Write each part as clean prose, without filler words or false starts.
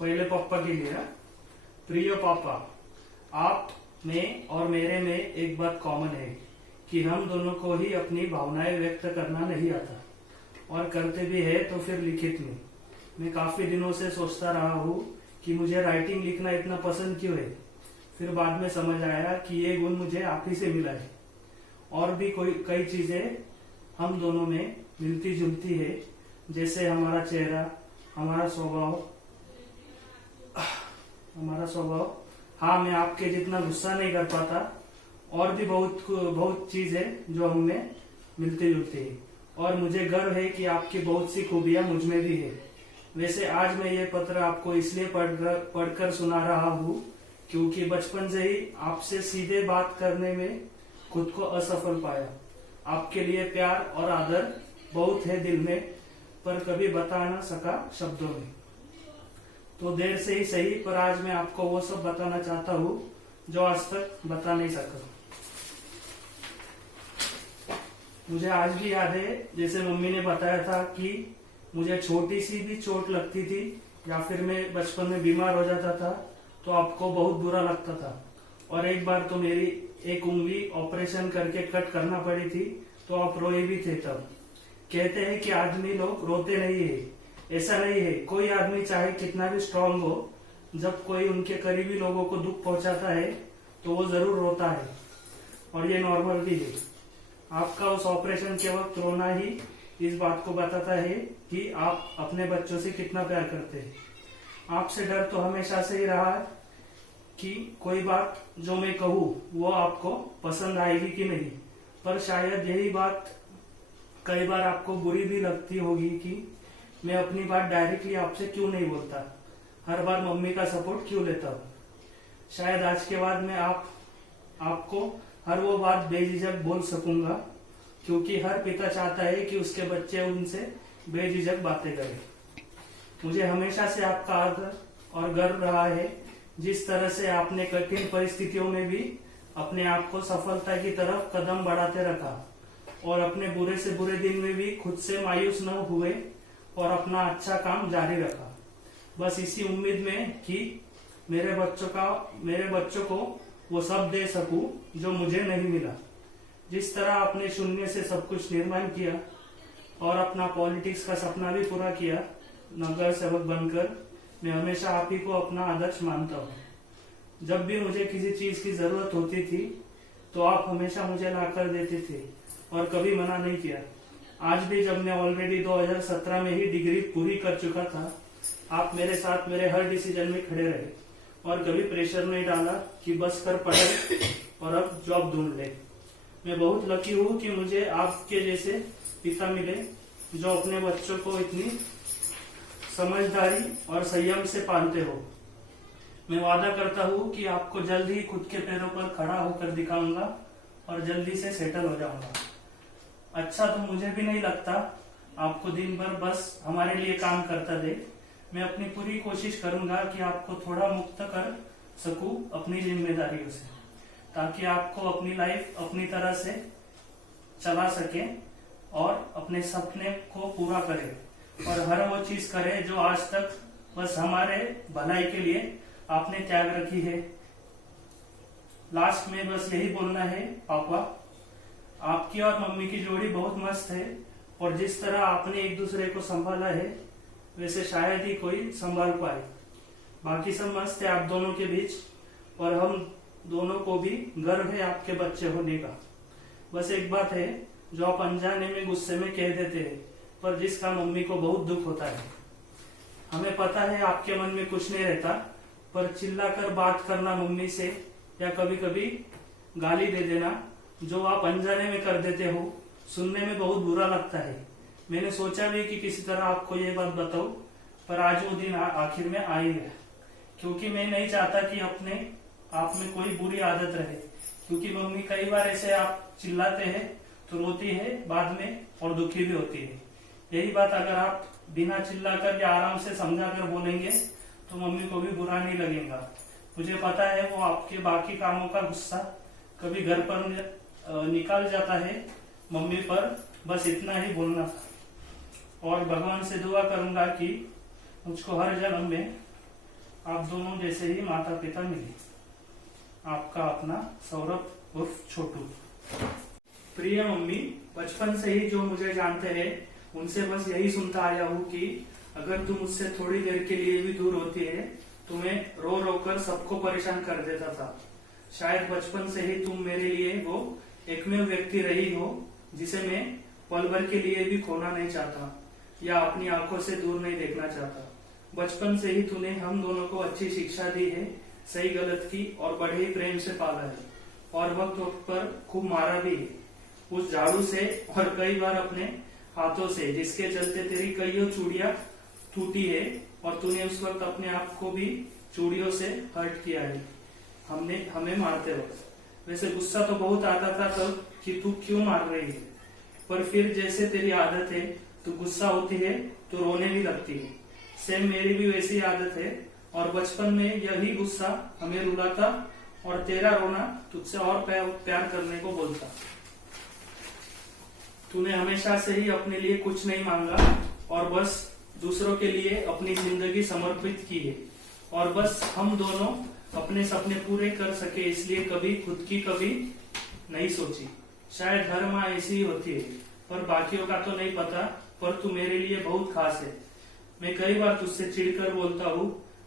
पहले पापा के लिए। प्रिय पापा, आप में और मेरे में एक बात कॉमन है कि हम दोनों को ही अपनी भावनाएं व्यक्त करना नहीं आता, और करते भी है तो फिर लिखित में। मैं काफी दिनों से सोचता रहा हूँ कि मुझे राइटिंग लिखना इतना पसंद क्यों है। फिर बाद में समझ आया कि ये गुण मुझे आप ही से मिला है। और भी कई चीजें हम दोनों में मिलती जुलती है, जैसे हमारा चेहरा, हमारा स्वभाव। हाँ, मैं आपके जितना गुस्सा नहीं कर पाता। और भी बहुत चीज है जो हमें मिलती जुलती है, और मुझे गर्व है कि आपकी बहुत सी खूबियां मुझ में भी है। वैसे आज मैं ये पत्र आपको इसलिए पढ़कर सुना रहा हूँ क्योंकि बचपन से ही आपसे सीधे बात करने में खुद को असफल पाया। आपके लिए प्यार और आदर बहुत है दिल में, पर कभी बता ना सका शब्दों में। तो देर से ही सही, पर आज मैं आपको वो सब बताना चाहता हूँ जो आज तक बता नहीं सका। मुझे आज भी याद है, जैसे मम्मी ने बताया था कि मुझे छोटी सी भी चोट लगती थी या फिर मैं बचपन में बीमार हो जाता था तो आपको बहुत बुरा लगता था। और एक बार तो मेरी एक उंगली ऑपरेशन करके कट करना पड़ी थी तो आप रोए भी थे तब। कहते हैं कि आदमी लोग रोते नहीं है, ऐसा नहीं है। कोई आदमी चाहे कितना भी स्ट्रांग हो, जब कोई उनके करीबी लोगों को दुख पहुंचाता है तो वो जरूर रोता है, और ये नॉर्मल भी है। आपका उस ऑपरेशन के वक्त रोना ही इस बात को बताता है कि आप अपने बच्चों से कितना प्यार करते हैं। आपसे डर तो हमेशा से ही रहा है कि कोई बात जो मैं कहूँ वो आपको पसंद आएगी कि नहीं, पर शायद यही बात कई बार आपको बुरी भी लगती होगी कि मैं अपनी बात डायरेक्टली आपसे क्यों नहीं बोलता, हर बार मम्मी का सपोर्ट क्यों लेता हूँ। शायद आज के बाद मैं आपको हर वो बात बेझिझक बोल सकूंगा, क्योंकि हर पिता चाहता है कि उसके बच्चे उनसे बेझिझक बातें करें। मुझे हमेशा से आपका आदर और गर्व रहा है, जिस तरह से आपने कठिन परिस्थितियों में भी अपने आप को सफलता की तरफ कदम बढ़ाते रखा, और अपने बुरे से बुरे दिन में भी खुद से मायूस न हुए और अपना अच्छा काम जारी रखा, बस इसी उम्मीद में कि मेरे बच्चों को वो सब दे सकूं जो मुझे नहीं मिला। जिस तरह आपने शून्य से सब कुछ निर्माण किया और अपना पॉलिटिक्स का सपना भी पूरा किया नगर सेवक बनकर, मैं हमेशा आप ही को अपना आदर्श मानता हूँ। जब भी मुझे किसी चीज की जरूरत होती थी तो आप हमेशा मुझे लाकर देते थे और कभी मना नहीं किया। आज भी जब मैं ऑलरेडी 2017 में ही डिग्री पूरी कर चुका था, आप मेरे साथ मेरे हर डिसीजन में खड़े रहे और कभी प्रेशर नहीं डाला कि बस कर पढ़ाई और अब जॉब ढूंढ ले। मैं बहुत लकी हूँ कि मुझे आपके जैसे पिता मिले जो अपने बच्चों को इतनी समझदारी और संयम से पालते हो। मैं वादा करता हूँ कि आपको जल्द ही खुद के पैरों पर खड़ा होकर दिखाऊंगा और जल्दी से सेटल हो जाऊंगा। अच्छा तो मुझे भी नहीं लगता आपको दिन भर बस हमारे लिए काम करता दे। मैं अपनी पूरी कोशिश करूंगा कि आपको थोड़ा मुक्त कर सकूं अपनी जिम्मेदारियों से, ताकि आपको अपनी लाइफ अपनी तरह से चला सके और अपने सपने को पूरा करे, और हर वो चीज करे जो आज तक बस हमारे भलाई के लिए आपने त्याग रखी है। लास्ट में बस यही बोलना है पापा, आपकी और मम्मी की जोड़ी बहुत मस्त है, और जिस तरह आपने एक दूसरे को संभाला है वैसे शायद ही कोई संभाल पाए। बाकी सब मस्त है आप दोनों के बीच, और हम दोनों को भी गर्व है आपके बच्चे होने का। बस एक बात है जो आप अनजाने में गुस्से में कह देते हैं, पर जिसका मम्मी को बहुत दुख होता है। हमें पता है आपके मन में कुछ नहीं रहता, पर चिल्लाकर बात करना मम्मी से या कभी कभी गाली दे देना जो आप अनजाने में कर देते हो, सुनने में बहुत बुरा लगता है। मैंने सोचा भी कि किसी तरह आपको ये बात बताऊं, पर आज वो दिन आखिर में आ ही गया, क्योंकि मैं नहीं चाहता कि अपने आप में कोई बुरी आदत रहे। क्योंकि मम्मी कई बार ऐसे आप चिल्लाते हैं तो रोती है बाद में और दुखी भी होती है। यही बात अगर आप बिना चिल्लाकर या आराम से समझाकर बोलेंगे तो मम्मी को भी बुरा नहीं लगेगा। मुझे पता है वो आपके बाकी कामों का गुस्सा कभी घर पर निकाल जाता है मम्मी पर, बस इतना ही बोलना था। और भगवान से दुआ करूंगा कि मुझको हर जन्म में आप दोनों जैसे ही माता पिता मिले। आपका अपना सौरभ उर्फ छोटू। प्रिय मम्मी, बचपन से ही जो मुझे जानते हैं उनसे बस यही सुनता आया हूँ कि अगर तुम मुझसे थोड़ी देर के लिए भी दूर होती है तो मैं रो रो कर सबको परेशान कर देता था। शायद बचपन से ही तुम मेरे लिए वो एकमेव व्यक्ति रही हो जिसे मैं पल भर के लिए भी खोना नहीं चाहता या अपनी आंखों से दूर नहीं देखना चाहता। बचपन से ही तूने हम दोनों को अच्छी शिक्षा दी है, सही गलत की, और बड़े ही प्रेम से पाला है और वक्त वक्त पर खूब मारा भी है, उस झाड़ू से और कई बार अपने हाथों से, जिसके चलते तेरी कईयों चूड़ियां टूटी है और तूने उस वक्त अपने आप को भी चूड़ियों से हर्ट किया है हमें मारते वक्त। वैसे गुस्सा तो बहुत आता था तब कि तू क्यों मार रही है, पर फिर जैसे तेरी आदत है, तू गुस्सा होती है तो रोने भी लगती है। सेम मेरी भी वैसी आदत है और बचपन में यही गुस्सा हमें रुलाता और तेरा रोना तुझसे और प्यार करने को बोलता। तूने हमेशा से ही अपने लिए कुछ नहीं मांगा और बस दूसरों के लिए अपनी जिंदगी समर्पित की है और बस हम दोनों अपने सपने पूरे कर सके इसलिए कभी खुद की कभी नहीं सोची। शायद हर माँ ऐसी ही होती है, पर बाकियों का तो नहीं पता, पर तू मेरे लिए बहुत खास है। मैं कई बार तुझसे चिढ़कर बोलता हूँ,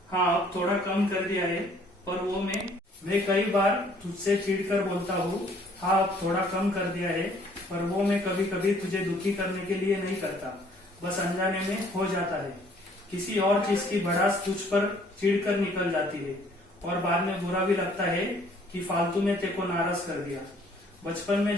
हाँ अब थोड़ा कम कर दिया है, पर वो मैं कई बार तुझसे चिढ़कर बोलता हूँ, हाँ अब थोड़ा कम कर दिया है, पर वो मैं कभी कभी तुझे दुखी करने के लिए नहीं करता, बस अनजाने में हो जाता है। किसी और चीज की भड़ास तुझ पर चिढ़कर निकल जाती है और बाद में बुरा भी लगता है कि फालतू में तेको नाराज कर दिया। बचपन में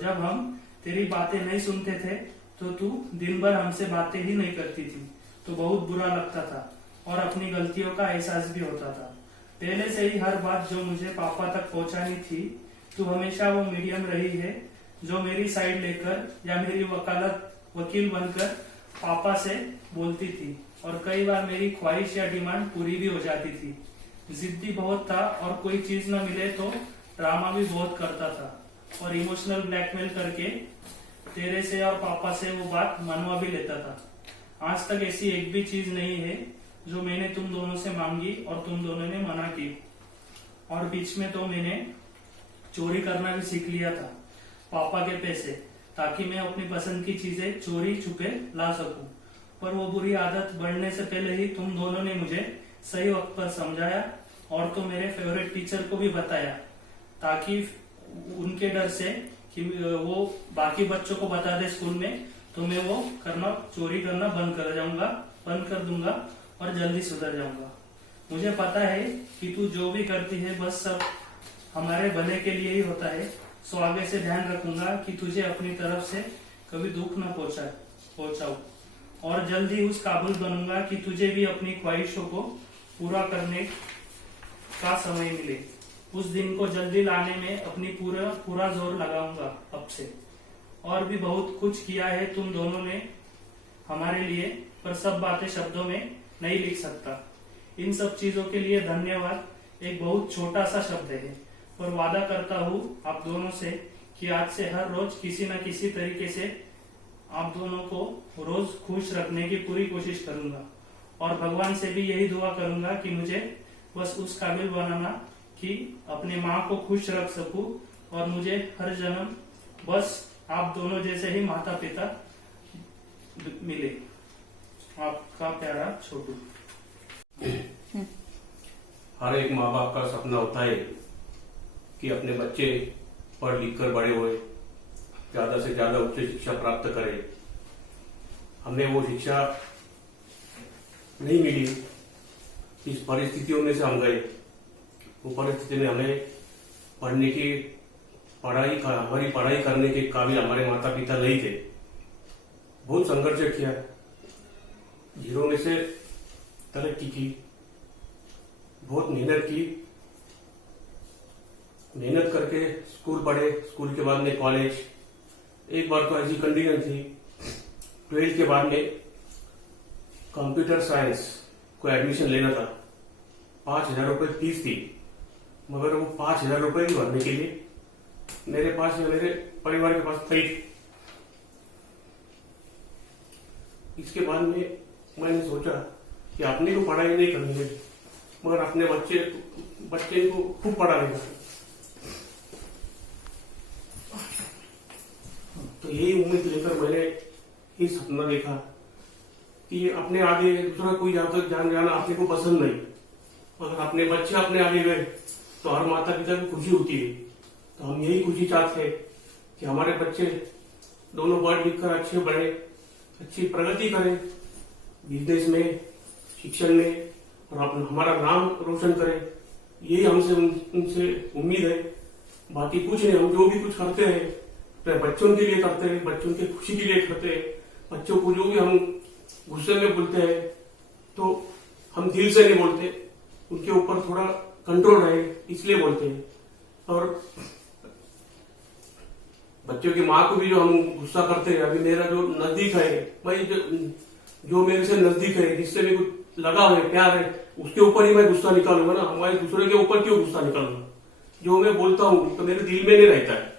जब हम तेरी बातें नहीं सुनते थे तो तू दिन भर हमसे बातें ही नहीं करती थी, तो बहुत बुरा लगता था और अपनी गलतियों का एहसास भी होता था। पहले से ही हर बात जो मुझे पापा तक पहुंचानी थी, तू हमेशा वो मीडियम रही है जो मेरी साइड लेकर या मेरी वकील बनकर पापा से बोलती थी और कई बार मेरी ख्वाहिश या डिमांड पूरी भी हो जाती थी। जिद्दी बहुत था और कोई चीज न मिले तो ड्रामा भी बहुत करता था और इमोशनल ब्लैकमेल करके तेरे से और पापा से वो बात मनवा भी लेता था। आज तक ऐसी एक भी चीज नहीं है जो मैंने तुम दोनों से मांगी और तुम दोनों ने मना की, और बीच में तो मैंने चोरी करना भी सीख लिया था पापा के पैसे, ताकि मैं अपनी पसंद की चीजें चोरी छुपे ला सकूं। पर वो बुरी आदत बढ़ने से पहले ही तुम दोनों ने मुझे सही वक्त पर समझाया और तो मेरे फेवरेट टीचर को भी बताया, ताकि उनके डर से कि वो बाकी बच्चों को बता दे स्कूल में, तो मैं वो चोरी करना बंद कर दूंगा और जल्दी सुधर जाऊंगा। मुझे पता है कि तू जो भी करती है बस सब हमारे भले के लिए ही होता है, सो आगे से ध्यान रखूंगा कि तुझे अपनी तरफ से कभी दुख न पहुंचाऊं और जल्द ही उस काबिल बनूंगा कि तुझे भी अपनी ख्वाहिशों को पूरा करने का समय मिले। उस दिन को जल्दी लाने में अपनी पूरा जोर लगाऊंगा अब से। और भी बहुत कुछ किया है तुम दोनों ने हमारे लिए, पर सब बातें शब्दों में नहीं लिख सकता। इन सब चीजों के लिए धन्यवाद एक बहुत छोटा सा शब्द है, पर वादा करता हूँ आप दोनों से कि आज से हर रोज किसी न किसी तरीके से आप दोनों को रोज खुश रखने की पूरी कोशिश करूंगा और भगवान से भी यही दुआ करूंगा कि मुझे बस उस काबिल बनाना कि अपने माँ को खुश रख सकूं और मुझे हर जन्म बस आप दोनों जैसे ही माता पिता मिले। आपका प्यारा छोटू। हर एक माँ बाप का सपना होता है कि अपने बच्चे पढ़ लिख कर बड़े हुए, ज्यादा से ज्यादा उच्च शिक्षा प्राप्त करे। हमें वो शिक्षा नहीं मिली, इस परिस्थितियों में से हम गए। वो परिस्थिति में हमें हमारी पढ़ाई करने के काबिल हमारे माता पिता नहीं थे। बहुत संघर्ष किया, जीरो में से तरक्की की, बहुत मेहनत की। मेहनत करके स्कूल पढ़े, स्कूल के बाद में कॉलेज। एक बार तो ऐसी कंडीशन थी, 12th के बाद में कंप्यूटर साइंस को एडमिशन लेना था। 5,000 रुपए फीस थी, मगर वो 5,000 रुपए भी भरने के लिए मेरे पास या मेरे परिवार के पास नहीं थी। इसके बाद में मैंने सोचा कि अपने को पढ़ाई नहीं करनी है, मगर अपने बच्चे को खूब पढ़ाएगा। तो यही उम्मीद लेकर मैंने ये सपना देखा कि अपने आगे दूसरा कोई जाना अपने को पसंद नहीं, मगर अपने बच्चे अपने आगे गए तो हर माता पिता को खुशी होती है। तो हम यही खुशी चाहते हैं कि हमारे बच्चे दोनों पढ़ लिख कर अच्छे बढ़े, अच्छी प्रगति करें बिजनेस में, शिक्षण में, और हमारा नाम रोशन करें। यही हमसे उनसे उम्मीद है। बाकी कुछ नहीं, हम जो भी कुछ करते हैं अपने बच्चों के लिए करते हैं, बच्चों की खुशी के लिए करते हैं। बच्चों को जो भी हम गुस्से में बोलते हैं तो हम दिल से नहीं बोलते, उनके ऊपर थोड़ा कंट्रोल रहे इसलिए बोलते हैं। और बच्चों की माँ को भी जो हम गुस्सा करते हैं, अभी मेरा जो नजदीक है भाई, जो मेरे से नजदीक है, जिससे भी कुछ लगाव है, प्यार है, उसके ऊपर ही मैं गुस्सा निकालूंगा ना। हमारे दूसरे के ऊपर क्यों गुस्सा निकालूंगा? जो मैं बोलता हूँ तो मेरे दिल में नहीं रहता है,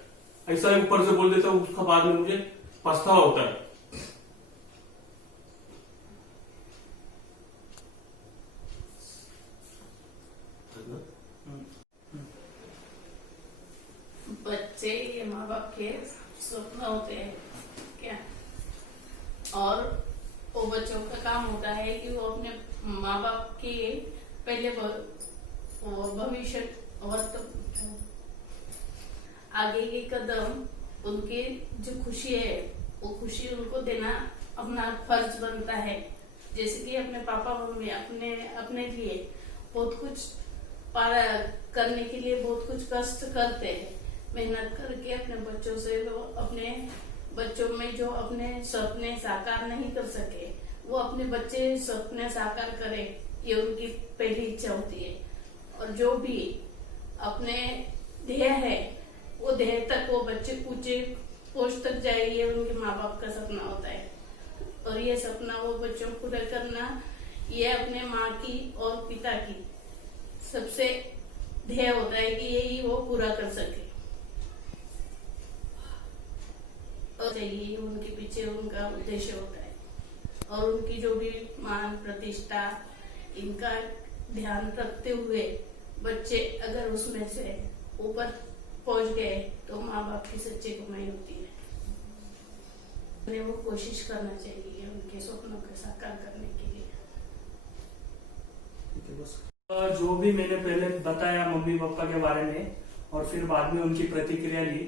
ऐसा ही ऊपर से बोल देता हूँ, उसका बाद में मुझे पछतावा होता है। बच्चे ये माँ बाप के स्वप्न होते हैं क्या, और वो बच्चों का काम होता है कि वो अपने माँ बाप के पहले भविष्य और तो आगे के कदम, उनके जो खुशी है वो खुशी उनको देना अपना फर्ज बनता है। जैसे कि अपने पापा मम्मी अपने लिए बहुत कुछ करने के लिए बहुत कुछ कष्ट करते हैं, मेहनत करके अपने बच्चों से, वो अपने बच्चों में जो अपने सपने साकार नहीं कर सके वो अपने बच्चे सपने साकार करे, ये उनकी पहली इच्छा होती है। और जो भी अपने ध्येय है वो ध्येय तक वो बच्चे ऊंचे पोस्ट तक जाए, ये उनके माँ बाप का सपना होता है। और ये सपना वो बच्चों को पूरा करना, ये अपने माँ की और पिता की सबसे ध्येय होता है कि यही वो पूरा कर सके। और चाहिए उनके पीछे उनका उद्देश्य होता है, और उनकी जो भी मान प्रतिष्ठा, इनका ध्यान रखते हुए बच्चे अगर उसमें से ऊपर पहुंच गए तो माँ बाप की सच्ची कमाई होती है। उन्हें वो कोशिश करना चाहिए उनके सपनों को साकार करने के लिए। जो भी मैंने पहले बताया मम्मी पापा के बारे में और फिर बाद में उनकी प्रतिक्रिया ली,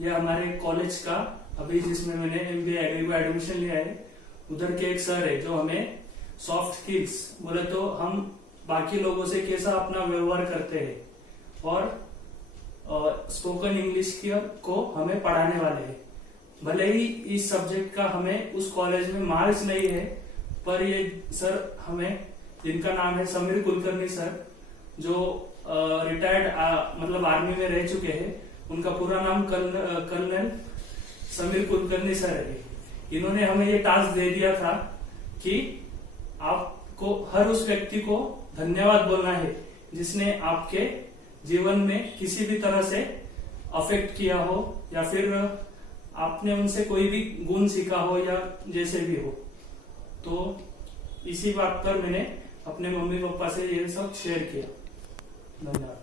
ये हमारे कॉलेज का अभी जिसमें मैंने MBA एग्री को एडमिशन लिया है, उधर के एक सर है जो हमें सॉफ्ट स्किल्स बोले तो हम बाकी लोगों से कैसा अपना व्यवहार करते हैं और स्पोकन इंग्लिश को हमें पढ़ाने वाले हैं। भले ही इस सब्जेक्ट का हमें उस कॉलेज में मार्क्स नहीं है, पर ये सर हमें, जिनका नाम है समीर कुलकर्णी सर, जो रिटायर्ड मतलब आर्मी में रह चुके हैं, उनका पूरा नाम कर्नल समीर कुलकर्णी सर है। इन्होंने हमें ये टास्क दे दिया था कि आपको हर उस व्यक्ति को धन्यवाद बोलना है जिसने आपके जीवन में किसी भी तरह से अफेक्ट किया हो, या फिर आपने उनसे कोई भी गुण सीखा हो, या जैसे भी हो। तो इसी बात पर मैंने अपने मम्मी पापा से ये सब शेयर किया। धन्यवाद।